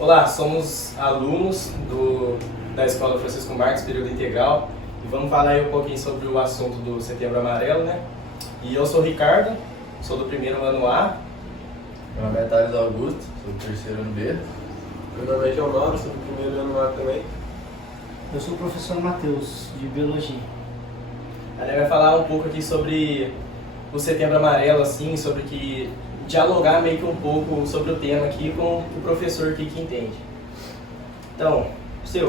Olá, somos alunos da Escola Francisco Marques, período integral, e vamos falar aí um pouquinho sobre o assunto do Setembro Amarelo, né? E eu sou o Ricardo, sou do primeiro ano A. Meu nome é Thales Augusto, sou do terceiro ano B. Meu nome é João Nobre, sou do primeiro ano A também. Eu sou o professor Matheus, de Biologia. A gente vai falar um pouco aqui sobre o Setembro Amarelo, assim, sobre que dialogar meio que um pouco sobre o tema aqui com o professor aqui que entende. Então, se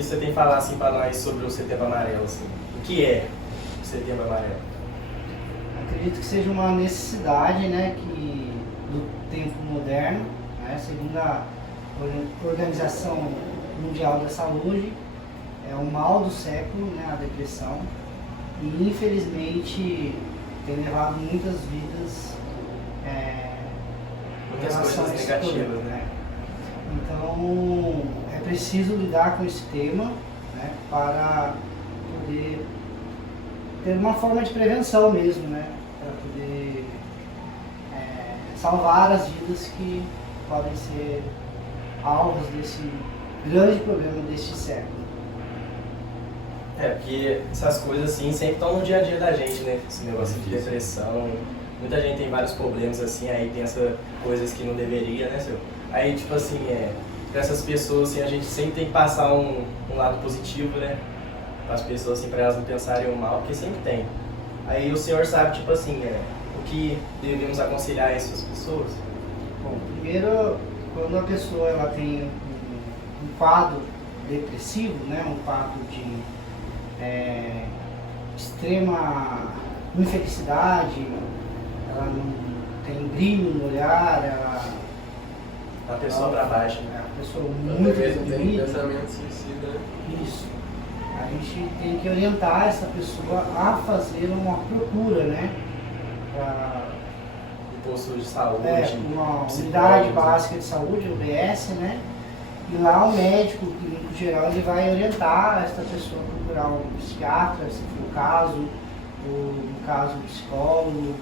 você tem que falar assim para nós sobre o Setembro Amarelo, assim, o que é o Setembro Amarelo? Acredito que seja uma necessidade, né, do tempo moderno, né, segundo a Organização Mundial da Saúde, é o mal do século, né, a depressão, e infelizmente tem levado muitas vidas Muitas coisas negativas, né? Então é preciso lidar com esse tema, né, para poder ter uma forma de prevenção mesmo, né, para poder salvar as vidas que podem ser alvos desse grande problema deste século. Porque essas coisas assim sempre estão no dia a dia da gente, né? Esse negócio de depressão, muita gente tem vários problemas assim, aí pensa coisas que não deveria, né, seu? Aí, tipo assim, para essas pessoas, assim, a gente sempre tem que passar um lado positivo, né? Para as pessoas, assim, para elas não pensarem o mal, porque sempre tem. Aí o senhor sabe, tipo assim, o que devemos aconselhar a essas pessoas? Bom, primeiro, quando a pessoa ela tem um quadro depressivo, né, um quadro de extrema infelicidade, ela não tem brilho no olhar, A pessoa para baixo, é né? uma pessoa Até muito mesmo tem deprimida. pensamento suicida, né? Isso. A gente tem que orientar essa pessoa a fazer uma procura, né, para Um posto de saúde, uma psicólogos, unidade né? básica de saúde, UBS, né? E lá o médico, o clínico geral, ele vai orientar essa pessoa a procurar um psiquiatra, se for o caso, ou no caso um psicólogo.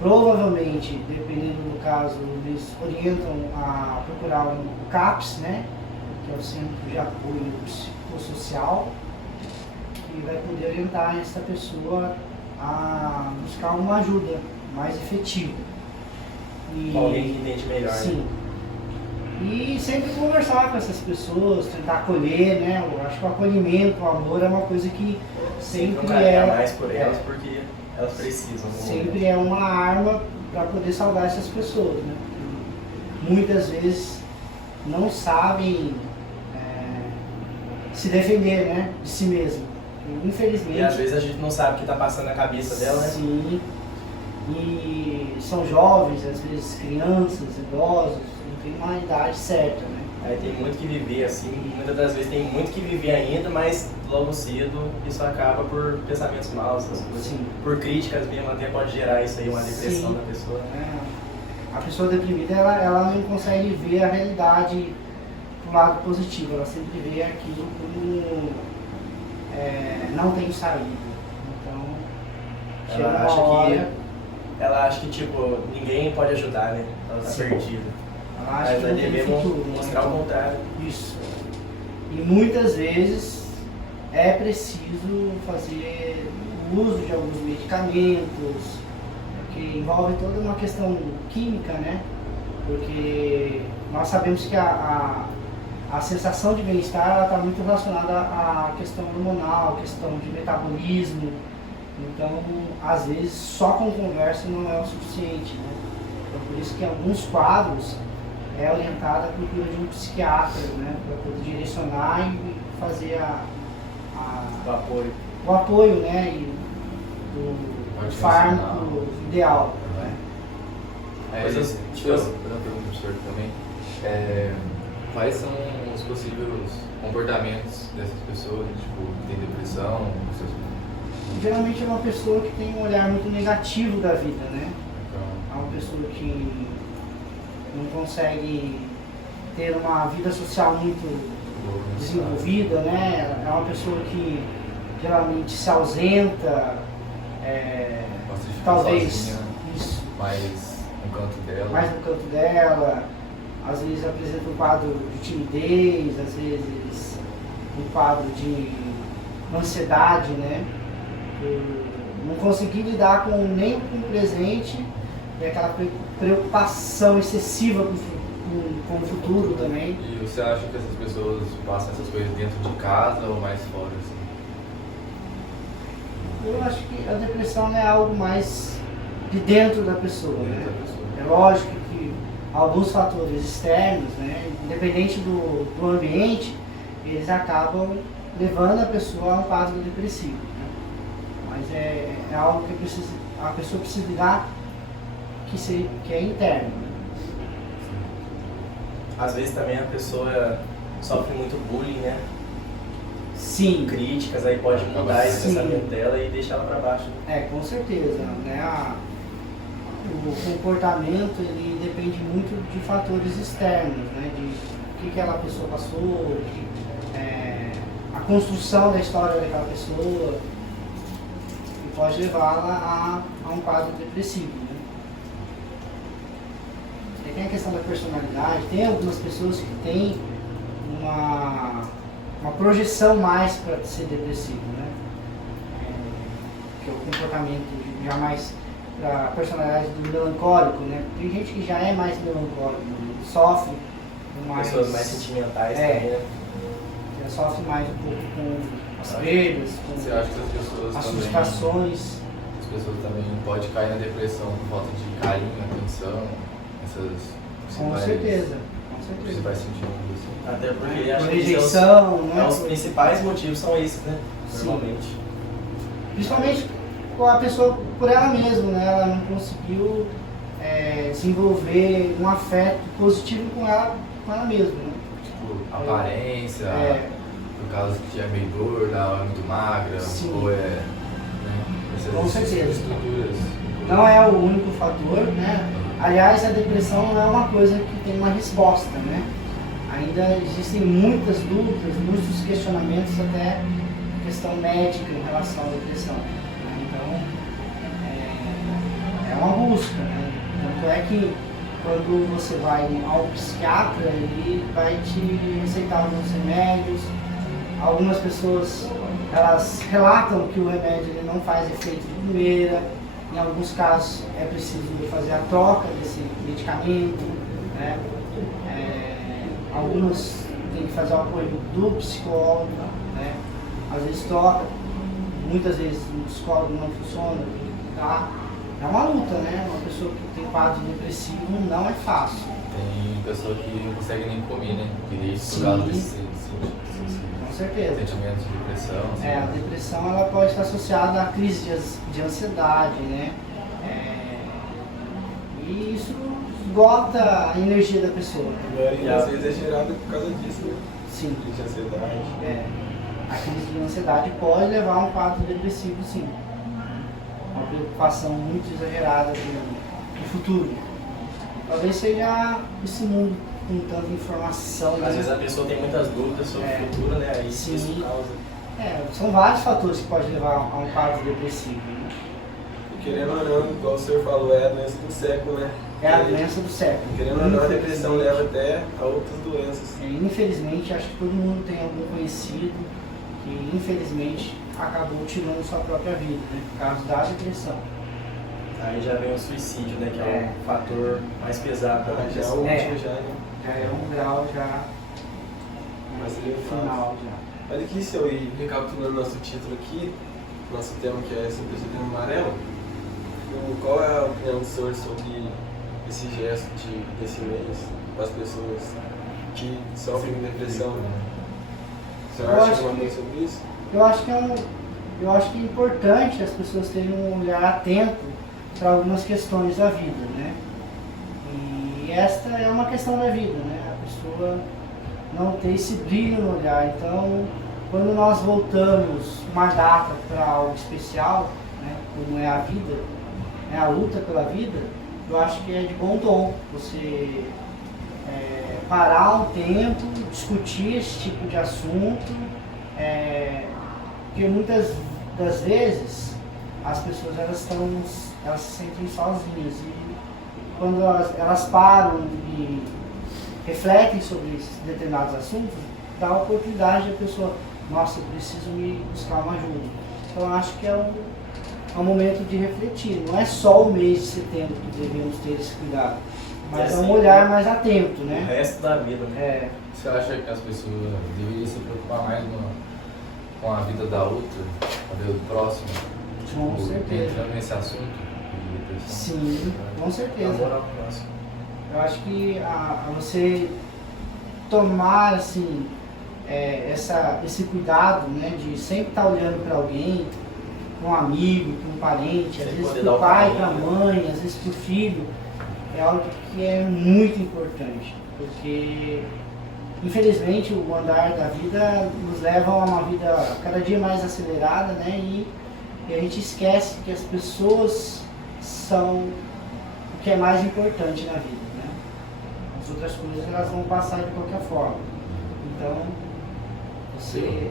Provavelmente, dependendo do caso, eles orientam a procurar o CAPS, né? Que é o Centro de Apoio Psicossocial, que vai poder orientar essa pessoa a buscar uma ajuda mais efetiva. E, Alguém que entende melhor, sim. né? E sempre conversar com essas pessoas, tentar acolher, né? Eu acho que o acolhimento, o amor é uma coisa que sempre caminhar mais por elas, porque elas precisam. sempre é uma arma para poder salvar essas pessoas, né? Muitas vezes não sabem se defender, né, de si mesmo. Infelizmente. E às vezes a gente não sabe o que está passando na cabeça dela, né? Sim. E são jovens, às vezes crianças, idosos, não tem uma idade certa, né? Aí tem muito que viver, assim, muitas das vezes tem muito que viver ainda, mas logo cedo isso acaba por pensamentos maus, essas coisas. Sim. Por críticas mesmo, até pode gerar isso aí, uma depressão Sim. da pessoa. A pessoa deprimida, ela não consegue ver a realidade do lado positivo, ela sempre vê aquilo como não tem saída. Então, chega Ela uma acha hora, ela acha que, tipo, ninguém pode ajudar, né? Ela tá Sim. perdida. ela acha Mas que nós não tem devemos futuro, né? mostrar o contrário. Isso. E muitas vezes é preciso fazer o uso de alguns medicamentos, que envolve toda uma questão química, né? Porque nós sabemos que a sensação de bem-estar está muito relacionada à questão hormonal, questão de metabolismo. Então, às vezes, só com conversa não é o suficiente, né? Então, por isso que em alguns quadros é orientada a procura de um psiquiatra, né? Para poder direcionar e fazer O apoio. o apoio, né? E do fármaco ideal. Né? Coisas- Deixa eu fazer uma pergunta pro senhor também. Quais são os possíveis comportamentos dessas pessoas, tipo, que tem depressão, essas coisas? Geralmente é uma pessoa que tem um olhar muito negativo da vida, né? Então, É uma pessoa que não consegue ter uma vida social muito desenvolvida, né? É uma pessoa que geralmente se ausenta, gosta de ficar talvez sozinha, isso, mais no canto dela. mais no canto dela, às vezes apresenta um quadro de timidez, às vezes um quadro de ansiedade, né? Por não conseguir lidar nem com o presente, e aquela preocupação excessiva com o futuro também. E você acha que essas pessoas passam essas coisas dentro de casa ou mais fora? Assim? Eu acho que a depressão é algo mais de dentro da pessoa, Dentro né? da pessoa. É lógico que alguns fatores externos, né, independente do ambiente, eles acabam levando a pessoa a um quadro depressivo, né? Mas é algo que a pessoa precisa lidar que é interno. Né? Às vezes também a pessoa sofre muito bullying, né? Sim. Críticas, aí pode mudar esse Sim. pensamento dela e deixar ela pra baixo. Com certeza, né? O comportamento ele depende muito de fatores externos, né? De o que aquela pessoa passou, a construção da história daquela pessoa, e pode levá-la a um quadro depressivo, né? E tem a questão da personalidade, tem algumas pessoas que têm uma projeção mais para ser depressivo, né? Que é o comportamento já mais para a personalidade do melancólico, né? Tem gente que já é mais melancólico, né? Sofre mais... Pessoas mais sentimentais É. também, né? Já sofre mais um pouco com as perdas, Você com acha que as pessoas as também... frustrações. As pessoas também podem cair na depressão por falta de carinho, atenção, essas... Com certeza, com Você certeza. vai sentindo isso. Até porque Por acho que rejeição, né? os principais motivos são esses, né? Sim. Normalmente. Principalmente com a pessoa por ela mesma, né? Ela não conseguiu desenvolver um afeto positivo com ela mesma, né? Tipo, aparência, É. por causa que é meio gorda, ou é muito magra, Sim. ou é... Né, essas Com certeza. estruturas. Não é o único fator, né? Aliás, a depressão não é uma coisa que tem uma resposta, né? Ainda existem muitas dúvidas, muitos questionamentos, até questão médica em relação à depressão, né? Então, é uma busca, né? Tanto é que quando você vai ao psiquiatra, ele vai te receitar alguns remédios. Algumas pessoas, elas relatam que o remédio ele não faz efeito de primeira. Em alguns casos é preciso fazer a troca desse medicamento, né? Algumas têm que fazer o apoio do psicólogo, né? Às vezes troca, muitas vezes o psicólogo não funciona, tá? É uma luta, né? Uma pessoa que tem quadro depressivo não é fácil. Tem pessoa que não consegue nem comer, né? Porque isso Sim. por causa desse Com certeza. sentimento de depressão. Assim. A depressão ela pode estar associada à crise de ansiedade, né? E isso esgota a energia da pessoa. A maioria das vezes é gerada por causa disso, né? Sim. Crise de ansiedade. A crise de ansiedade pode levar a um quadro depressivo, sim. Uma preocupação muito exagerada do futuro. Talvez seja esse mundo com tanta informação. Às vezes a pessoa tem muitas dúvidas sobre o futuro, né? Aí Sim. isso causa. São vários fatores que podem levar a um quadro depressivo, né? E querendo ou não, igual o senhor falou, é a doença do século, né? É a doença do século. Querendo ou não, a depressão leva até a outras doenças. Infelizmente, acho que todo mundo tem algum conhecido que, infelizmente, acabou tirando sua própria vida, né? Por causa da depressão. Aí já vem o suicídio, né? Que é o fator mais pesado da Já é o depressão. último já, né? Já é um grau já Mas ele final já. Olha aqui, seu, e recapitulando nosso título aqui, nosso tema que é Sempre Setembro Amarelo, qual é a opinião do senhor sobre esse gesto desse mês para as pessoas que sofrem de depressão? O senhor Eu acha acho alguma que- coisa sobre isso? Eu acho que é importante as pessoas terem um olhar atento para algumas questões da vida, né? E esta é uma questão da vida, né? A pessoa não ter esse brilho no olhar. Então, quando nós voltamos uma data para algo especial, né? Como é a vida, né? A luta pela vida, eu acho que é de bom tom você parar um tempo, discutir esse tipo de assunto, porque muitas das vezes as pessoas elas se sentem sozinhas e quando elas param e refletem sobre determinados assuntos, dá a oportunidade da pessoa, nossa, eu preciso me buscar uma ajuda. Então eu acho que é um momento de refletir. Não é só o mês de setembro que devemos ter esse cuidado, mas é um olhar mais atento, O né? resto da vida, né? É, Você acha que as pessoas deveriam se preocupar mais com a vida da outra, a vida do próximo? com certeza. Entrando nesse assunto de depressão? Sim, com certeza. Amor ao próximo. Eu acho que você tomar assim, esse cuidado, né, de sempre estar olhando para alguém, para um amigo, para um parente, às Sempre vezes poder para dar o o pai, carinho, para a né? mãe, às vezes para o filho, é algo que é muito importante, porque infelizmente o andar da vida nos leva a uma vida cada dia mais acelerada, né, e a gente esquece que as pessoas são o que é mais importante na vida, né? As outras coisas elas vão passar de qualquer forma. Então, você...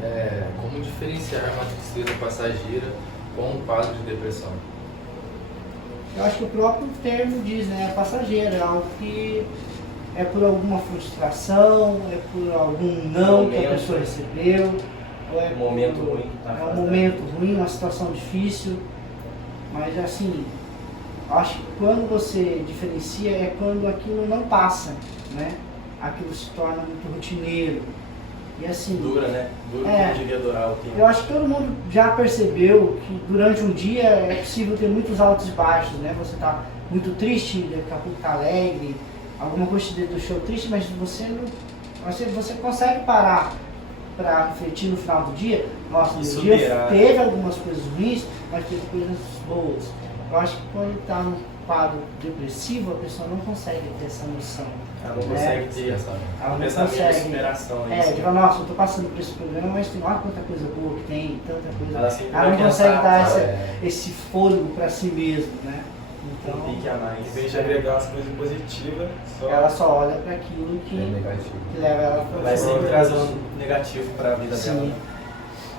Como diferenciar uma tristeza passageira com um quadro de depressão? Eu acho que o próprio termo diz, né? Passageiro, é algo que é por alguma frustração, é por algum não que a pessoa recebeu, ou é Um momento por- ruim que tá É um fazendo. momento ruim, uma situação difícil, mas assim, acho que quando você diferencia é quando aquilo não passa, né? Aquilo se torna muito rotineiro. E assim, Dura, né? Dura É. que não devia durar o tempo. eu acho que todo mundo já percebeu que durante um dia é possível ter muitos altos e baixos, né? Você tá muito triste, daqui a pouco tá alegre, alguma coisa te deixou triste, mas você consegue parar para refletir no final do dia. Nossa, no E dia superar. teve algumas coisas ruins, mas teve coisas boas. Eu acho que quando está num quadro depressivo, a pessoa não consegue ter essa noção. Ela não consegue ter Ela um não pensamento de consegue. superação. De falar, nossa, eu tô passando por esse problema, mas tem olha quanta coisa boa que tem, tanta coisa. Ela sempre Ela não vai consegue pensar, dar sabe? esse fôlego para si mesmo, né? Um Então, pique a mais. Em vez de agregar as coisas positivas, só ela só olha para aquilo É que negativo. leva ela para Vai sempre trazer um negativo para a vida Sim. dela.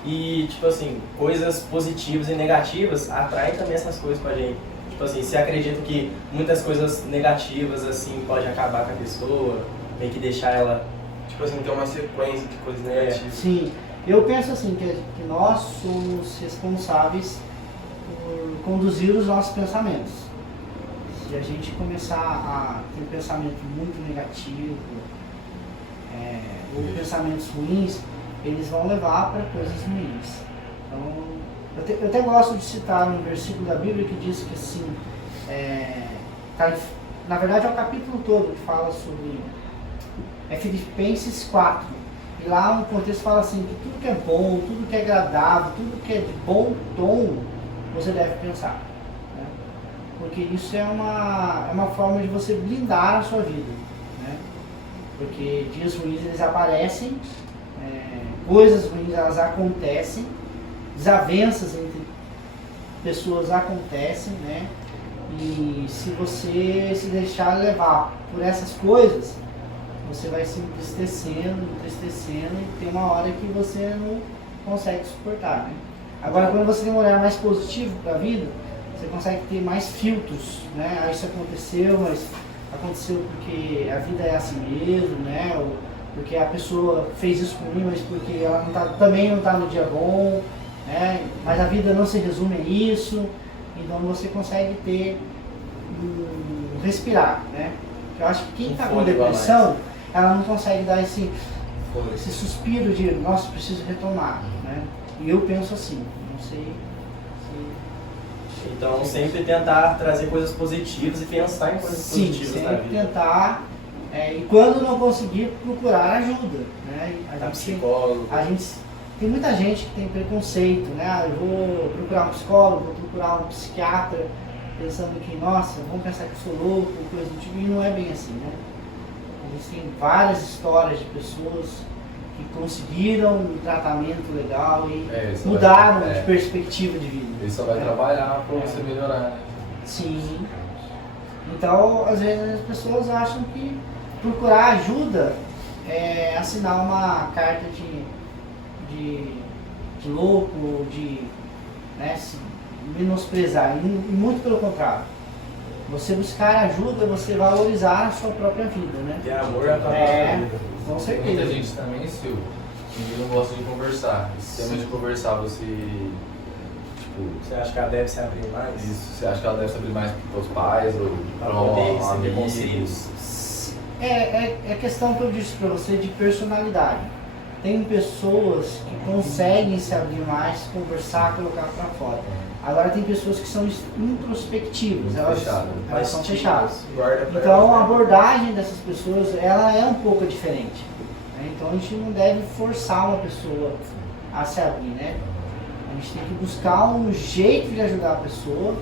E, tipo assim, coisas positivas e negativas atraem também essas coisas pra gente. Tipo assim, você acredita que muitas coisas negativas, assim, pode acabar com a pessoa, meio que deixar ela... tipo assim, tem uma sequência de coisas negativas. Sim, eu penso assim, que nós somos responsáveis por conduzir os nossos pensamentos. Se a gente começar a ter pensamento muito negativo, ou pensamentos ruins, eles vão levar para coisas ruins. Então, eu até gosto de citar um versículo da Bíblia que diz que assim, na verdade é o capítulo todo que fala sobre Filipenses 4. E lá no contexto fala assim, que tudo que é bom, tudo que é agradável, tudo que é de bom tom, você deve pensar. Né? Porque isso é uma forma de você blindar a sua vida. Né? Porque dias ruins eles aparecem, coisas ruins elas acontecem, desavenças entre pessoas acontecem, né? E se você se deixar levar por essas coisas, você vai se entristecendo e tem uma hora que você não consegue suportar, né? Agora, quando você tem um olhar mais positivo para a vida, você consegue ter mais filtros, né? Isso aconteceu, mas aconteceu porque a vida é assim mesmo, né? Ou porque a pessoa fez isso por mim, mas porque ela também não está no dia bom, né? Mas a vida não se resume a isso, então você consegue ter respirar, né? Eu acho que quem está com fôlego a depressão, ela não consegue dar esse suspiro de, nossa, preciso retomar, né? E eu penso assim, não sei se... Então, sempre tentar trazer coisas positivas e pensar em coisas Sim, positivas na sempre vida. tentar, e quando não conseguir, procurar ajuda, né? Tá psicólogo. A gente tem muita gente que tem preconceito, né? Ah, eu vou procurar um psicólogo, vou procurar um psiquiatra, pensando que, nossa, vamos pensar que eu sou louco, coisa do tipo, e não é bem assim, né? Existem várias histórias de pessoas que conseguiram um tratamento legal e Isso mudaram vai- de perspectiva de vida. Ele só vai né? trabalhar para você melhorar, né? Sim. Então, às vezes as pessoas acham que procurar ajuda é assinar uma carta de louco, de, né, se menosprezar. E muito pelo contrário. Você buscar ajuda é você valorizar a sua própria vida, né? Ter amor à própria vida. Com Tem certeza. muita gente também, Sil, que não gosta de conversar. Esse tema de conversar, você, tipo, Você acha que ela deve se abrir mais? isso, você acha que ela deve saber mais para os pais ou Pra para poder um receber amigo? conselhos. É questão que eu disse pra você de personalidade. Tem pessoas que conseguem se abrir mais, conversar, colocar pra fora. Agora tem pessoas que são introspectivas, elas são fechadas. Guarda pra Então a ela. abordagem dessas pessoas, ela é um pouco diferente, né? Então a gente não deve forçar uma pessoa a se abrir, né? A gente tem que buscar um jeito de ajudar a pessoa,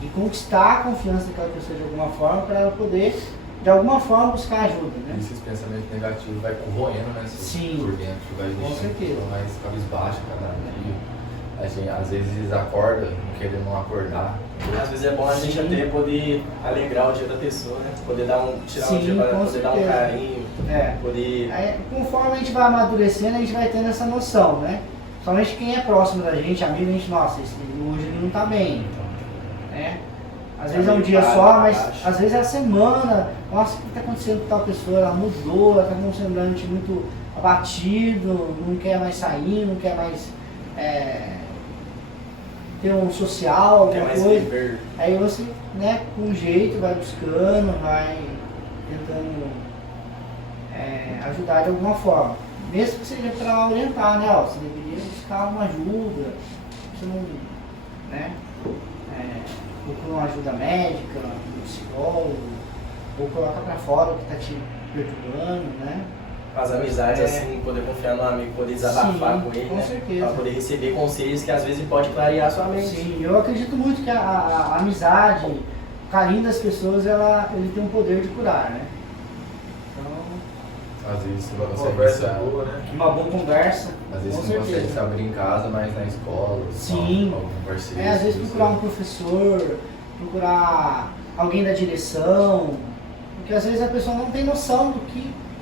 de conquistar a confiança daquela pessoa de alguma forma, para ela poder, de alguma forma, buscar ajuda, né? E esses pensamentos negativos vai corroendo, né? Sim. Por dentro, vai Com deixando certeza. a pessoa mais cabisbaixa cada dia. A gente, às vezes acorda, não querendo não acordar. Às vezes é bom a gente Sim. até poder alegrar o dia da pessoa, né? Poder tirar um Sim, dia para com poder dar um certeza. carinho, É. poder. Aí, conforme a gente vai amadurecendo, a gente vai tendo essa noção, né? Somente quem é próximo da gente, amigo, a gente, nossa, hoje ele não tá bem, né? Às vezes é um dia só, mas às vezes é a semana. Nossa, o que está acontecendo com tal pessoa? Ela mudou, ela está com um semblante muito abatido, não quer mais sair, não quer mais ter um social, Quer alguma mais coisa. viver. Aí você, né, com um jeito, vai buscando, vai tentando ajudar de alguma forma. Mesmo que seja para orientar, né? Ó, você deveria buscar uma ajuda, você não, né? Procura uma ajuda médica, um psicólogo, ou coloca pra fora o que tá te perturbando, né? As amizades, assim, poder confiar no amigo, poder desabafar Sim, com ele, com né? certeza. Pra poder receber conselhos que às vezes pode clarear sua mente. Sim, eu acredito muito que a amizade, o carinho das pessoas, ele tem um poder de curar, né? Então, Às vezes você não Uma consegue conversa se- boa, né? uma boa conversa, Às vezes com você não consegue se certeza. abrir em casa, mas na escola, Sim. com algum parceiro. Às vezes se procurar um você- professor, procurar alguém da direção, porque às vezes a pessoa não tem noção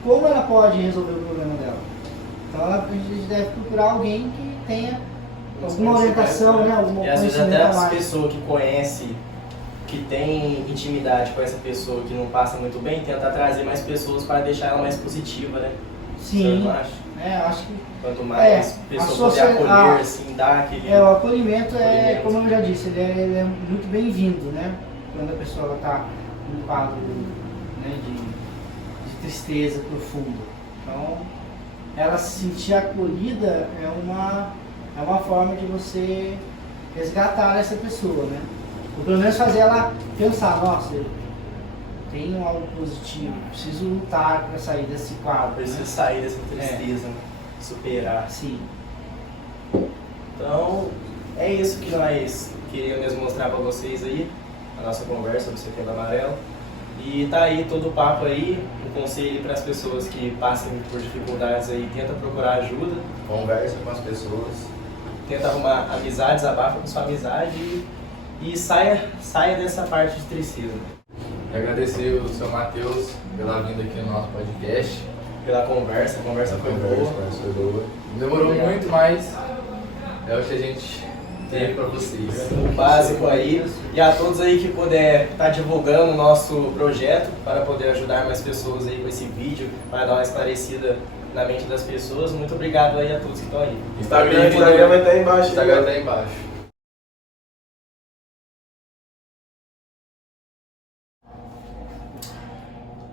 como ela pode resolver o problema dela. Então a gente deve procurar alguém que tenha alguma orientação, né? Alguma E às vezes conhecimento até a as mais. pessoas que conhece, que tem intimidade com essa pessoa que não passa muito bem, tentar trazer mais pessoas para deixar ela mais positiva, né? Você Sim, não acha? eu acho que Quanto mais a pessoas socia- poder acolher, assim, dar aquele... o acolhimento Acolhimento. como eu já disse, ele é muito bem-vindo, né? Quando a pessoa está num quadro, né, de tristeza profunda. Então, ela se sentir acolhida é uma forma de você resgatar essa pessoa, né? Ou pelo menos fazer ela pensar, nossa, eu tenho algo positivo, preciso lutar para sair desse quadro. Precisa Né? sair dessa tristeza, né? Superar. Sim. Então, é isso que nós queríamos mesmo mostrar para vocês aí, a nossa conversa sobre o Setembro Amarelo. E tá aí todo o papo aí, um conselho para as pessoas que passem por dificuldades aí, tenta procurar ajuda, Conversa com as pessoas. tenta arrumar amizade, desabafa com sua amizade e saia dessa parte de tristeza, E agradecer o seu Matheus pela vinda aqui no nosso podcast. pela conversa, a conversa foi boa. Foi boa. Demorou Obrigado. muito, mas é o que a gente teve para vocês. O básico aí. E a todos aí que puder estar divulgando o nosso projeto para poder ajudar mais pessoas aí com esse vídeo, para dar uma esclarecida na mente das pessoas. Muito obrigado aí a todos que estão aí. Instagram vai estar aí O embaixo. Instagram tá aí embaixo.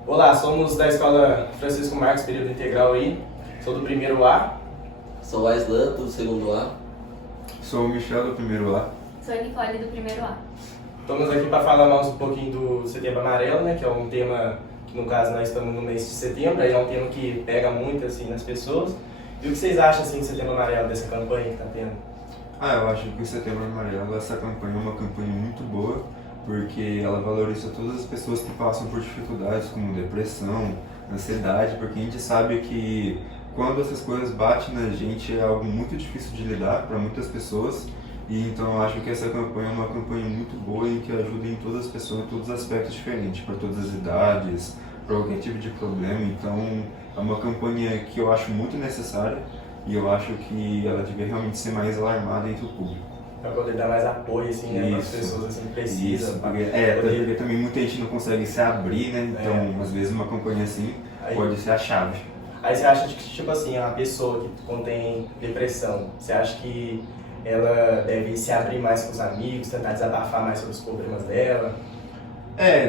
Olá, somos da Escola Francisco Marques, período integral aí. Sou do primeiro A. Sou a Islan, do segundo A. Sou o Michel do primeiro A. Sou a Nicole do primeiro A. Estamos aqui para falar mais um pouquinho do Setembro Amarelo, né? Que é um tema que, no caso, nós estamos no mês de setembro. Aí é um tema que pega muito, assim, nas pessoas. E o que vocês acham, assim, do Setembro Amarelo, dessa campanha que está tendo? Eu acho que o Setembro Amarelo, essa campanha é uma campanha muito boa, porque ela valoriza todas as pessoas que passam por dificuldades como depressão, ansiedade, porque a gente sabe que quando essas coisas batem na gente é algo muito difícil de lidar para muitas pessoas. E então eu acho que essa campanha é uma campanha muito boa e que ajuda em todas as pessoas, em todos os aspectos diferentes, para todas as idades, para qualquer tipo de problema. Então é uma campanha que eu acho muito necessária e eu acho que ela devia realmente ser mais alarmada entre o público. Pra poder dar mais apoio, assim, né, para as Isso. pessoas assim, que precisam. Isso, pra porque, poder- porque também muita gente não consegue se abrir, né? Então, às vezes uma campanha assim Aí- pode ser a chave. Aí você acha que, tipo assim, uma pessoa que contém depressão, você acha que ela deve se abrir mais com os amigos, tentar desabafar mais sobre os problemas dela?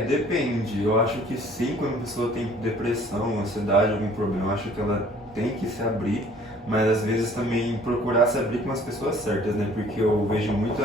Depende. Eu acho que sim, quando a pessoa tem depressão, ansiedade, algum problema, eu acho que ela tem que se abrir, mas às vezes também procurar se abrir com as pessoas certas, né? Porque eu vejo muita,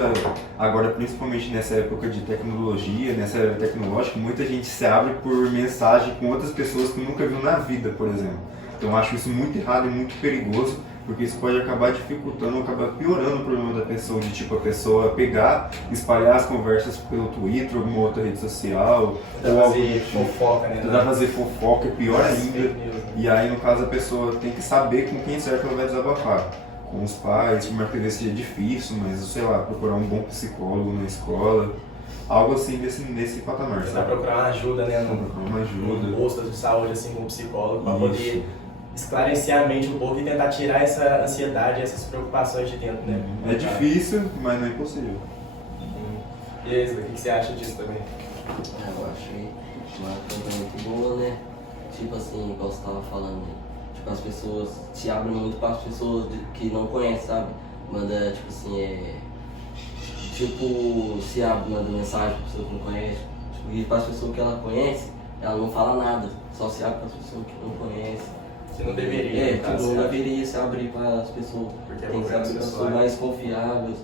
agora principalmente nessa época de tecnologia, nessa era tecnológica, muita gente se abre por mensagem com outras pessoas que nunca viu na vida, por exemplo. Então eu acho isso muito errado e muito perigoso, porque isso pode acabar dificultando, acabar piorando o problema da pessoa, de tipo a pessoa pegar, espalhar as conversas pelo Twitter, alguma outra rede social, ou algo Fazer do tipo. fofoca, né? Tentar fazer fofoca é pior Fake ainda. news, né? E aí, no caso, a pessoa tem que saber com quem certo ela vai desabafar. Com os pais, por mais que às vezes seja difícil, mas sei lá, procurar um bom psicólogo na escola. Algo assim nesse patamar, Tentar sabe? procurar uma ajuda, né? Procurar uma ajuda. Num posto de saúde, assim, com um psicólogo, para Isso. poder esclarecer a mente um pouco e tentar tirar essa ansiedade, essas preocupações de dentro, né? É difícil, mas não é impossível. E aí, Isla, o que você acha disso também? Eu achei uma campanha muito boa, né? Tipo assim, igual você tava falando, né? Tipo, as pessoas se abrem muito para as pessoas que não conhecem, sabe? Manda, tipo assim, tipo, se abre, manda mensagem para pessoas que não conhecem. Tipo, e para as pessoas que ela conhece, ela não fala nada. Só se abre para as pessoas que não conhecem. Você não deveria. no Tipo, caso, não você acha? deveria se abrir para as pessoas. Porque é Tem que ser problemas as pessoas pessoais. mais confiáveis,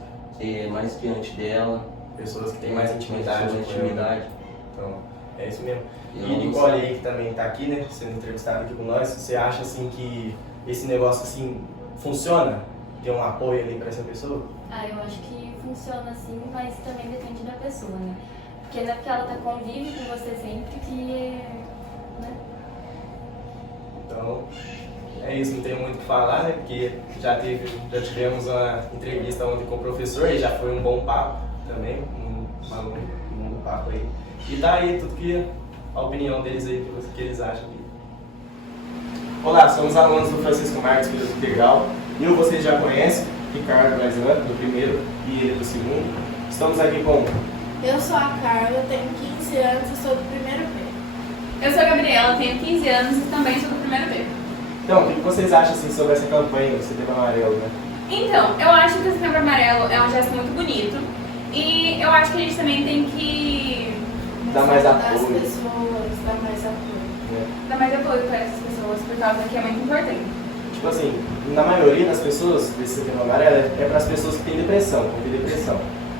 mais diante dela. Pessoas que têm mais intimidade. Mais com ela. intimidade. Então, é isso mesmo. E E ela não Nicole sabe. aí, que também está aqui, né, sendo entrevistada aqui com nós, você acha assim que esse negócio assim funciona? Ter um apoio ali para essa pessoa? Ah, eu acho que funciona assim, mas também depende da pessoa, né? Porque não é porque ela convive com você sempre que, né? Então, é isso, não tem muito o que falar, né? Porque já tivemos uma entrevista ontem com o professor e já foi um bom papo também, um bom papo aí. E tá aí tudo que a opinião deles aí, que eles acham. Olá, somos alunos do Francisco Marques Filosofia Integral. Eu, vocês já conhecem, Ricardo Brasilano, do primeiro, e ele do segundo. Estamos aqui com... Eu sou a Carla, eu tenho 15 anos e sou do primeiro B. Eu sou a Gabriela, tenho 15 anos e também sou do primeiro B. Então, o que vocês acham assim, sobre essa campanha do Setembro Amarelo, né? Então, eu acho que o Setembro Amarelo é um gesto muito bonito e eu acho que a gente também tem que Dá mais Das apoio. pessoas, dá mais apoio. né? dar mais apoio para essas pessoas, por causa que é muito importante. Tipo assim, na maioria das pessoas desse Setembro Amarelo é para as pessoas que têm depressão, que têm depressão.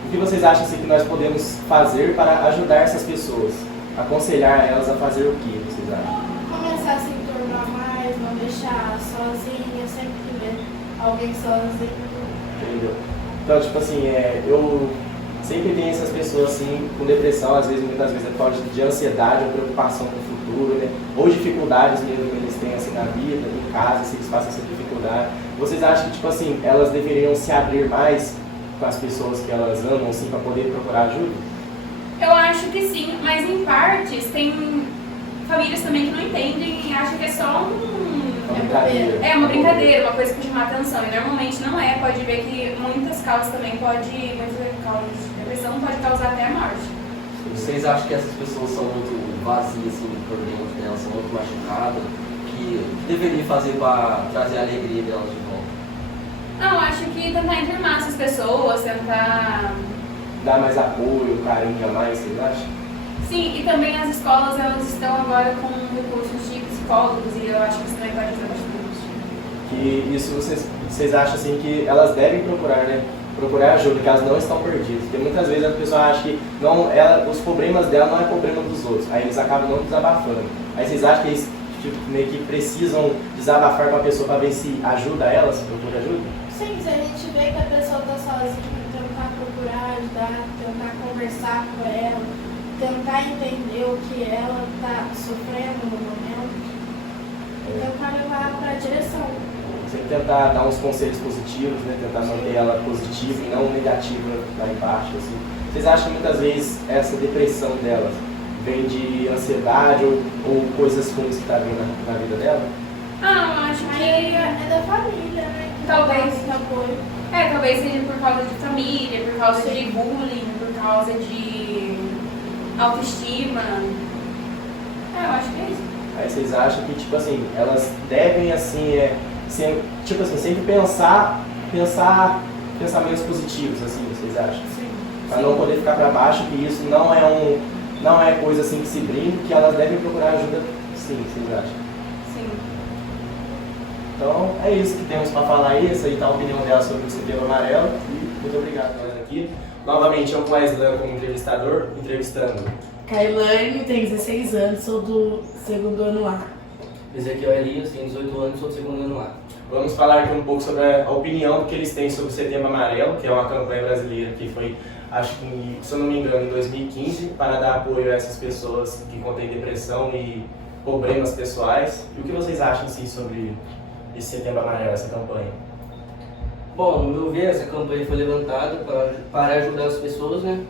O que vocês acham assim, que nós podemos fazer para ajudar essas pessoas? Aconselhar elas a fazer o que vocês acham? Começar a se enturmar mais, não deixar sozinha, sempre que ver alguém sozinho. Entendeu? Então, tipo assim, eu sempre tenho essas pessoas assim, com depressão, às vezes, muitas vezes é por causa de ansiedade ou preocupação com o futuro, né? Ou dificuldades mesmo que eles têm assim na vida, em casa, se eles passam essa dificuldade. Vocês acham que, tipo assim, elas deveriam se abrir mais com as pessoas que elas amam, assim, para poder procurar ajuda? Eu acho que sim, mas em partes tem famílias também que não entendem e acham que é só Uma brincadeira. É uma brincadeira, uma coisa para chamar atenção. E normalmente não é. Pode ver que muitas causas também muitas causas de depressão pode causar até a morte. Vocês acham que essas pessoas são muito vazias, assim, por dentro delas, são muito machucadas? Que deveria fazer para trazer a alegria delas de volta? Não, eu acho que tentar enturmar essas pessoas, tentar... Dar mais apoio, carinho a mais, vocês acham? Sim, e também as escolas, elas estão agora com recursos de psicólogos e eu acho que isso também vai ajudar bastante. Que isso vocês acham assim que elas devem procurar, né? Procurar ajuda, que elas não estão perdidas. Porque muitas vezes a pessoa acha que os problemas dela não é problema dos outros. Aí eles acabam não desabafando. Aí vocês acham que eles meio que precisam desabafar com a pessoa para ver se ajuda elas, procura ajuda? Sim, se a gente vê que a pessoa está sozinha, tentar procurar ajudar, tentar conversar com ela, tentar entender o que ela está sofrendo no momento, tentar levar para a direção. Sempre tentar dar uns conselhos positivos, né? Tentar manter ela positiva e não negativa lá embaixo, assim. Vocês acham que muitas vezes essa depressão delas vem de ansiedade ou coisas ruins que está vindo na vida dela? Ah, eu acho Aí que... é da família, né? Que Talvez. dá esse apoio. Talvez seja por causa de família, por causa de bullying, por causa de autoestima. Eu acho que é isso. Aí vocês acham que, tipo assim, elas devem, assim, sempre pensar pensamentos positivos, assim, vocês acham? Sim. Pra não poder ficar pra baixo, que isso não é coisa assim que se brinca, que elas devem procurar ajuda, sim, vocês acham? Sim. Então, é isso que temos para falar aí. Essa aí tá a opinião dela sobre o Setembro Amarelo. E muito obrigado, galera, aqui. Novamente, eu com a Islan como entrevistador, entrevistando. Kailane, tem 16 anos, sou do segundo ano A. Ezequiel Elias, tenho 18 anos, sou do segundo ano A. Vamos falar aqui um pouco sobre a opinião que eles têm sobre o Setembro Amarelo, que é uma campanha brasileira que foi, acho que, se eu não me engano, em 2015, para dar apoio a essas pessoas que contêm depressão e problemas pessoais. E o que vocês acham, assim, sobre esse Setembro Amarelo, essa campanha? Bom, no meu ver, essa campanha foi levantada para ajudar as pessoas, né,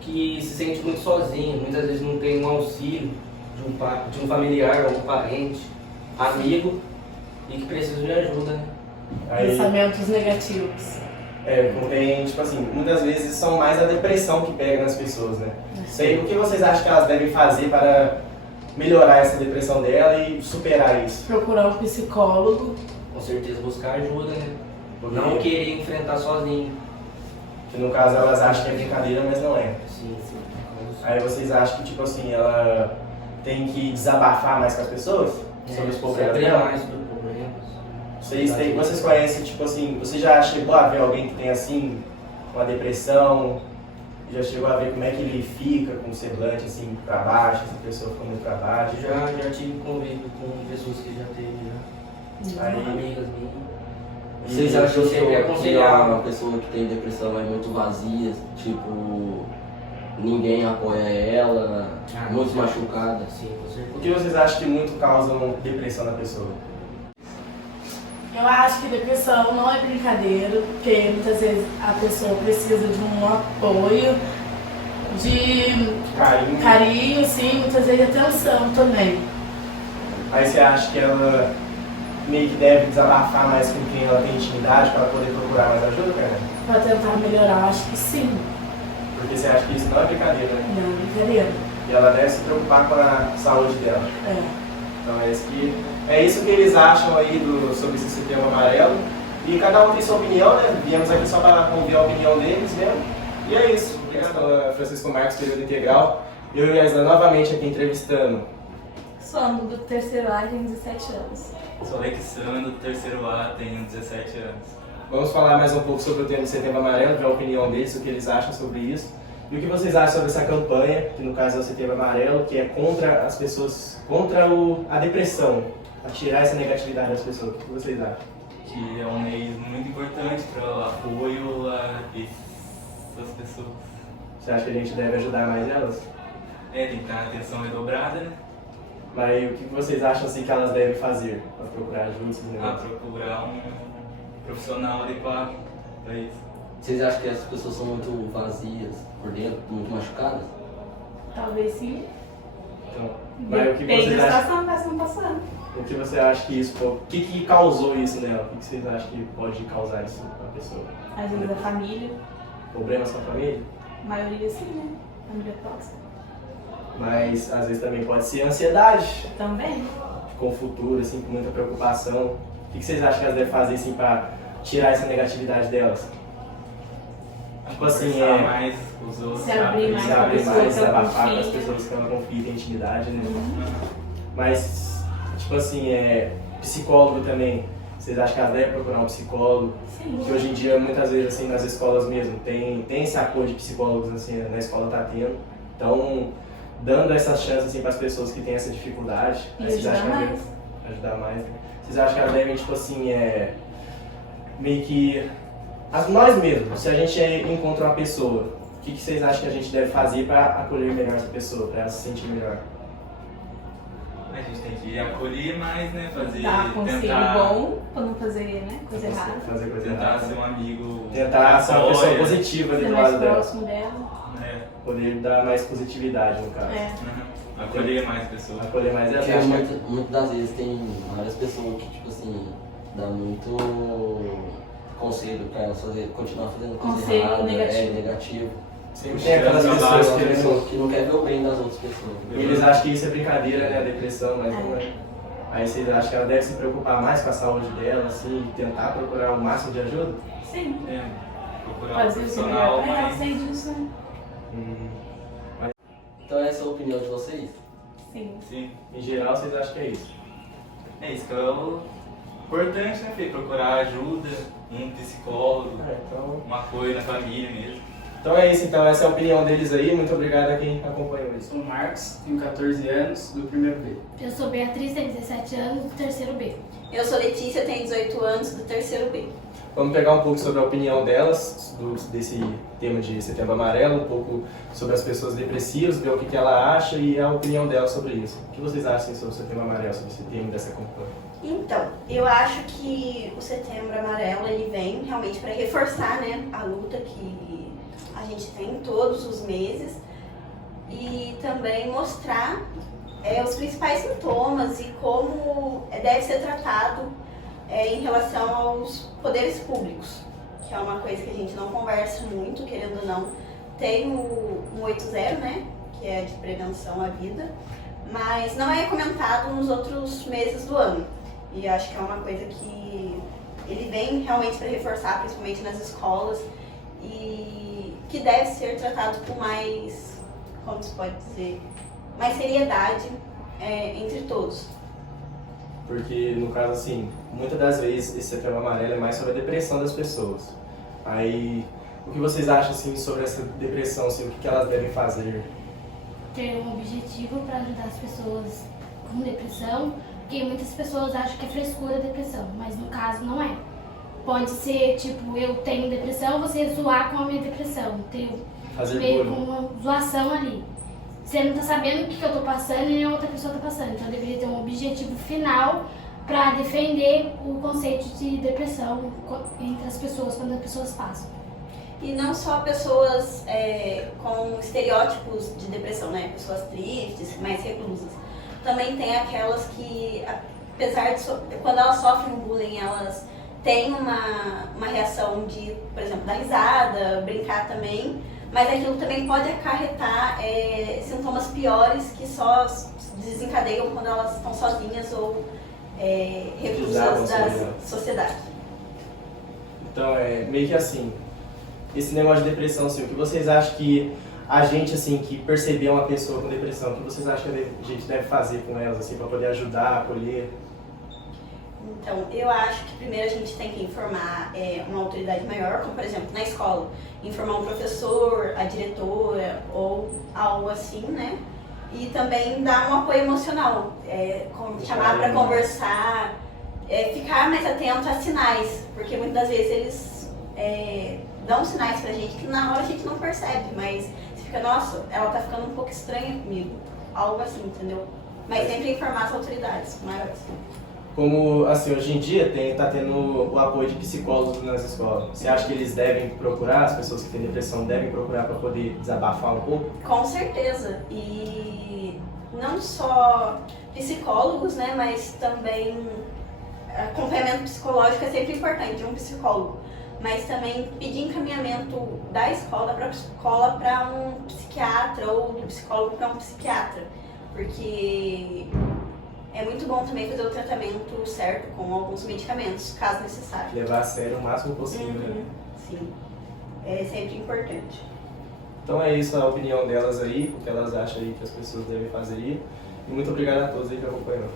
que se sentem muito sozinhas, muitas vezes não tem um auxílio de um familiar ou um parente, amigo, e que precisam de ajuda, né? Pensamentos negativos. Tem, tipo assim, muitas vezes são mais a depressão que pega nas pessoas, né? Sei, o que vocês acham que elas devem fazer para melhorar essa depressão dela e superar isso? Procurar um psicólogo. Com certeza buscar ajuda, né? Não querer enfrentar sozinho. Que no caso elas acham que é brincadeira, mas não é. Sim. Aí vocês acham que, tipo assim, ela tem que desabafar mais com as pessoas? Sobre os problemas saber dela? mais sobre problemas. Vocês conhecem, tipo assim, você já chegou a ver alguém que tem, assim, uma depressão? Já chegou a ver como é que ele fica com o semblante, assim, pra baixo, essa pessoa fica muito pra baixo? Já tive convívio com pessoas que já teve, amigas minhas. Vocês acham que sempre aconselhar uma pessoa que tem depressão é muito vazia, tipo, ninguém apoia ela, muito machucada? Sim, com certeza. O que vocês acham que muito causa depressão na pessoa? Eu acho que depressão não é brincadeira, porque muitas vezes a pessoa precisa de um apoio, de carinho, sim, muitas vezes atenção também. Aí você acha que ela meio que deve desabafar mais com quem ela tem intimidade para poder procurar mais ajuda, cara? Para tentar melhorar, acho que sim. Porque você acha que isso não é brincadeira, né? Não é brincadeira. E ela deve se preocupar com a saúde dela. Então é isso que eles acham aí sobre esse Setembro Amarelo. E cada um tem sua opinião, né? Viemos aqui só para ouvir a opinião deles mesmo. E é isso. Obrigado, Francisco Marcos, período integral. Eu e a Isla novamente aqui entrevistando. Somos do terceiro A, tenho 17 anos. Sou Alexandre, do terceiro A, tenho 17 anos. Vamos falar mais um pouco sobre o tema de Setembro Amarelo, ver a opinião deles, o que eles acham sobre isso. E o que vocês acham sobre essa campanha, que no caso é o Setembro Amarelo, que é contra as pessoas, contra a depressão, a tirar essa negatividade das pessoas. O que vocês acham? Que é um meio muito importante para o apoio a essas pessoas. Você acha que a gente deve ajudar mais elas? Tem que dar atenção redobrada, né? Mas o que vocês acham assim, que elas devem fazer para procurar ajuda? Esses negócios? Procurar um profissional adequado para isso. Vocês acham que as pessoas são muito vazias por dentro, muito machucadas? Talvez sim. Então, mas o que Depende vocês da acham? situação que elas estão passando. O que você acha que isso, o que causou isso nela? O que vocês acham que pode causar isso na pessoa? Às vezes a família, Problemas com a família? a maioria sim, né? Família tóxica. Mas às vezes também pode ser ansiedade, Também. com o futuro, assim, com muita preocupação. O que vocês acham que elas devem fazer assim, para tirar essa negatividade delas? Tipo assim, Conversar mais com os outros, Se abrir mais se com a abrir pessoa mais, que ela desabafar com as confia. pessoas que ela confia, tem intimidade, né? Mas, tipo assim, psicólogo também. Vocês acham que elas devem procurar um psicólogo? Sim. Que hoje em dia, muitas vezes, assim, nas escolas mesmo, tem esse apoio de psicólogos, assim, na escola tá tendo. Então, dando essa chance, assim, para as pessoas que têm essa dificuldade. E aí vocês acham ajudar que mais. ajudar mais, né? Vocês acham que elas devem, tipo assim, meio que... Nós mesmos, se a gente encontra uma pessoa, o que vocês acham que a gente deve fazer para acolher melhor essa pessoa, para ela se sentir melhor? A gente tem que acolher mais, né? Dar conselho tentar, bom pra não fazer, né, coisa errada. Fazer coisa tentar errada. ser um amigo. Tentar ser uma pessoa positiva ali Ser do mais lado dela. próximo dela. Poder dar mais positividade, no caso. Acolher mais pessoas. Acolher mais ela. Porque muitas das vezes tem várias pessoas que, tipo assim, dá muito conselho pra elas continuar fazendo coisa Conselho errada, negativo. negativo. Sempre tem aquelas pessoas Que não quer ver o bem das outras pessoas. E eles acham que isso é brincadeira, né? A depressão, mas não é. Aí vocês acham que ela deve se preocupar mais com a saúde dela, assim, e tentar procurar o máximo de ajuda? Sim. É, procurar um Fazer o que profissional, melhor pra ela mas sair disso, né? Então essa é a opinião de vocês? Sim. sim. Em geral, vocês acham que é isso? É isso que é o importante, né, Fê? Procurar ajuda, um psicólogo, Então... um apoio na família mesmo. Então é isso, então essa é a opinião deles aí. Muito obrigado a quem acompanhou isso. Sou o Marcos, tenho 14 anos, do primeiro B. Eu sou Beatriz, tenho 17 anos, do terceiro B. Eu sou Letícia, tenho 18 anos, do terceiro B. Vamos pegar um pouco sobre a opinião delas, desse tema de Setembro Amarelo, um pouco sobre as pessoas depressivas, ver o que ela acha e a opinião dela sobre isso. O que vocês acham sobre o Setembro Amarelo, sobre esse tema dessa campanha? Então, eu acho que o Setembro Amarelo ele vem realmente para reforçar, né, a luta que a gente tem todos os meses e também mostrar os principais sintomas e como deve ser tratado em relação aos poderes públicos, que é uma coisa que a gente não conversa muito, querendo ou não. Tem o 180, né, que é de prevenção à vida, mas não é comentado nos outros meses do ano. E acho que é uma coisa que ele vem realmente para reforçar, principalmente nas escolas, e que deve ser tratado com mais, como se pode dizer, mais seriedade entre todos. Porque, no caso, assim, muitas das vezes esse Setembro Amarelo é mais sobre a depressão das pessoas. Aí, o que vocês acham, assim, sobre essa depressão, assim, o que elas devem fazer? Ter um objetivo para ajudar as pessoas com depressão, porque muitas pessoas acham que é frescura a depressão, mas no caso não é. Pode ser, tipo, eu tenho depressão, você zoar com a minha depressão, ter Fazer meio bullying. com uma zoação ali. Você não tá sabendo o que eu tô passando e nem a outra pessoa tá passando, então deveria ter um objetivo final para defender o conceito de depressão entre as pessoas, quando as pessoas passam. E não só pessoas com estereótipos de depressão, né? Pessoas tristes, mais reclusas. Também tem aquelas que, apesar de quando elas sofrem um bullying, elas têm uma reação de, por exemplo, dar risada, brincar também, mas aquilo também pode acarretar sintomas piores que só desencadeiam quando elas estão sozinhas ou reclusas da sociedade. Então, meio que assim, esse negócio de depressão, assim, o que vocês acham que a gente, assim, que percebeu uma pessoa com depressão, o que vocês acham que a gente deve fazer com elas, assim, para poder ajudar, acolher? Então, eu acho que primeiro a gente tem que informar uma autoridade maior, como por exemplo, na escola, informar um professor, a diretora ou algo assim, né? E também dar um apoio emocional, chamar para conversar, ficar mais atento a sinais, porque muitas das vezes eles dão sinais pra gente que na hora a gente não percebe, mas você fica, nossa, ela tá ficando um pouco estranha comigo, algo assim, entendeu? Mas sempre informar as autoridades maiores. Como, assim, hoje em dia tá tendo o apoio de psicólogos nas escolas. Você acha que eles devem procurar, as pessoas que têm depressão devem procurar para poder desabafar um pouco? Com certeza. E não só psicólogos, né, mas também acompanhamento psicológico é sempre importante de um psicólogo. Mas também pedir encaminhamento da escola para a escola para um psiquiatra ou do psicólogo para um psiquiatra. Porque é muito bom também fazer o tratamento certo com alguns medicamentos, caso necessário. Levar a sério o máximo possível, né? Sim, é sempre importante. Então é isso a opinião delas aí, o que elas acham aí que as pessoas devem fazer aí. E muito obrigado a todos aí que acompanhou.